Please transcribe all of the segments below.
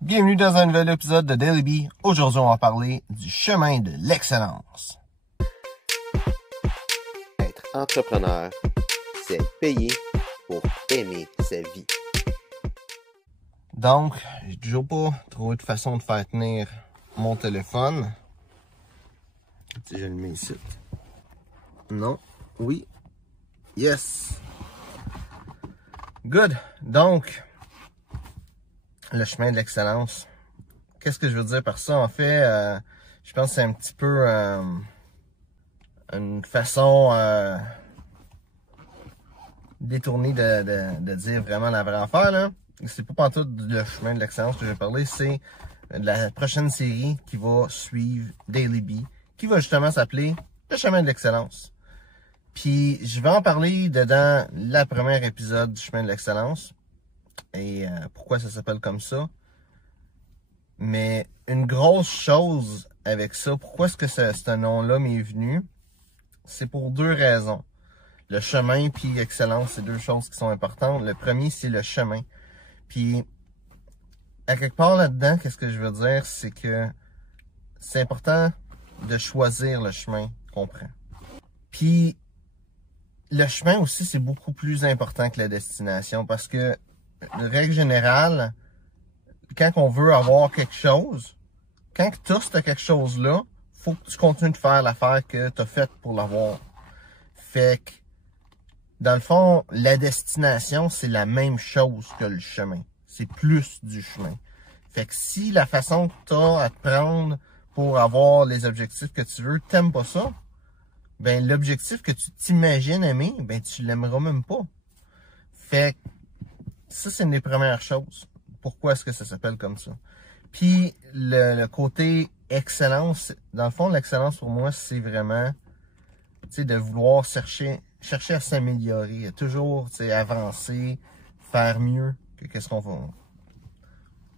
Bienvenue dans un nouvel épisode de Daily Bee. Aujourd'hui, on va parler du chemin de l'excellence. Être entrepreneur, c'est payer pour aimer sa vie. Donc, j'ai toujours pas trouvé de façon de faire tenir mon téléphone. Si je le mets ici. Non. Oui. Yes. Good. Donc, le chemin de l'excellence. Qu'est-ce que je veux dire par ça? En fait, je pense que c'est un petit peu une façon détournée de dire vraiment la vraie affaire, là. C'est pas pantoute le chemin de l'excellence que je vais parler, c'est de la prochaine série qui va suivre Daily Bee, qui va justement s'appeler le chemin de l'excellence. Puis, je vais en parler dedans le premier épisode du chemin de l'excellence. Et pourquoi ça s'appelle comme ça. Mais une grosse chose avec ça, pourquoi est-ce que ce nom-là m'est venu, c'est pour deux raisons. Le chemin puis excellence, c'est deux choses qui sont importantes. Le premier, c'est le chemin. Puis, à quelque part là-dedans, qu'est-ce que je veux dire, c'est que c'est important de choisir le chemin qu'on prend. Puis, le chemin aussi, c'est beaucoup plus important que la destination parce que, de règle générale, quand on veut avoir quelque chose, quand tu as quelque chose-là, faut que tu continues de faire l'affaire que tu as faite pour l'avoir. Fait que, dans le fond, la destination, c'est la même chose que le chemin. C'est plus du chemin. Fait que si la façon que tu as à te prendre pour avoir les objectifs que tu veux, t'aimes pas ça, ben l'objectif que tu t'imagines aimer, ben tu l'aimeras même pas. Fait que, ça, c'est une des premières choses. Pourquoi est-ce que ça s'appelle comme ça? Puis, le côté excellence, dans le fond, l'excellence pour moi, c'est vraiment, tu sais, de vouloir chercher à s'améliorer, à toujours, tu sais, avancer, faire mieux que qu'est-ce qu'on va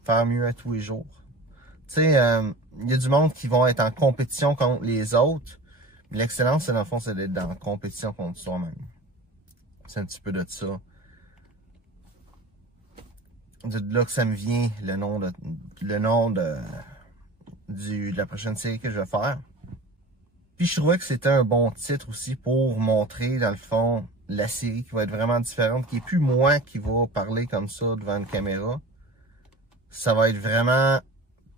faire mieux à tous les jours. Tu sais, il y a du monde qui vont être en compétition contre les autres. L'excellence, c'est dans le fond, c'est d'être en compétition contre soi-même. C'est un petit peu de ça. De là que ça me vient le nom de la prochaine série que je vais faire. Puis je trouvais que c'était un bon titre aussi pour montrer dans le fond la série qui va être vraiment différente, qui est plus moi qui va parler comme ça devant une caméra. Ça va être vraiment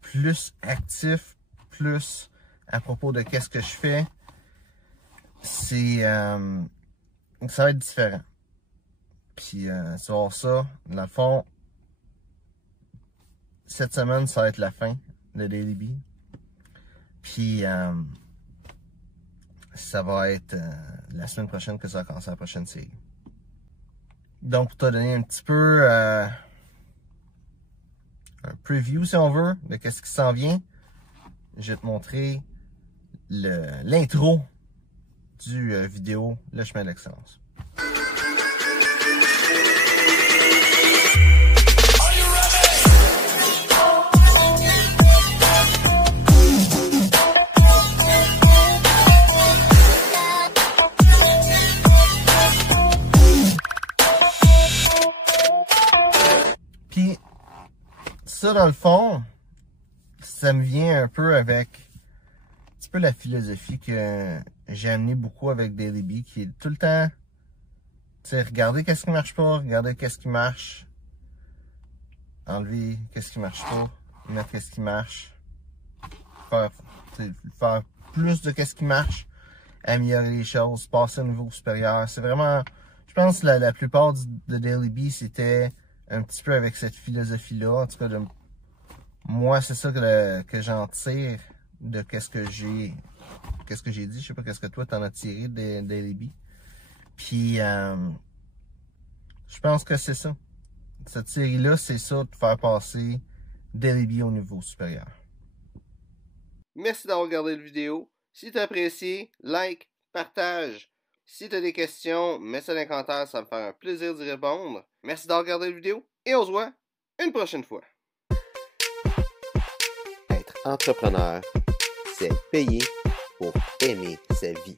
plus actif, plus à propos de qu'est-ce que je fais. C'est ça va être différent. Puis tu vas voir ça, dans le fond. Cette semaine, ça va être la fin de Daily Bee. Puis, ça va être la semaine prochaine que ça va commencer la prochaine série. Donc, pour te donner un petit peu un preview, si on veut, de qu'est-ce qui s'en vient, je vais te montrer l'intro du vidéo Le chemin de l'excellence. Puis, ça, dans le fond, ça me vient un peu avec un petit peu la philosophie que j'ai amené beaucoup avec Daily Bee, qui est tout le temps, tu sais, regarder qu'est-ce qui marche pas, regarder qu'est-ce qui marche, enlever qu'est-ce qui marche pas, mettre qu'est-ce qui marche, faire plus de qu'est-ce qui marche, améliorer les choses, passer au niveau supérieur. C'est vraiment, je pense que la plupart de Daily Bee, c'était un petit peu avec cette philosophie-là. En tout cas, moi, c'est ça que j'en tire de qu'est-ce que j'ai dit. Je sais pas qu'est-ce que toi, t'en as tiré de Daily Bee. Puis, je pense que c'est ça. Cette série-là, c'est ça, de faire passer Daily Bee au niveau supérieur. Merci d'avoir regardé la vidéo. Si tu as apprécié, like, partage. Si tu as des questions, mets ça dans les commentaires, ça me fait un plaisir d'y répondre. Merci d'avoir regardé la vidéo et on se voit une prochaine fois. Être entrepreneur, c'est payer pour aimer sa vie.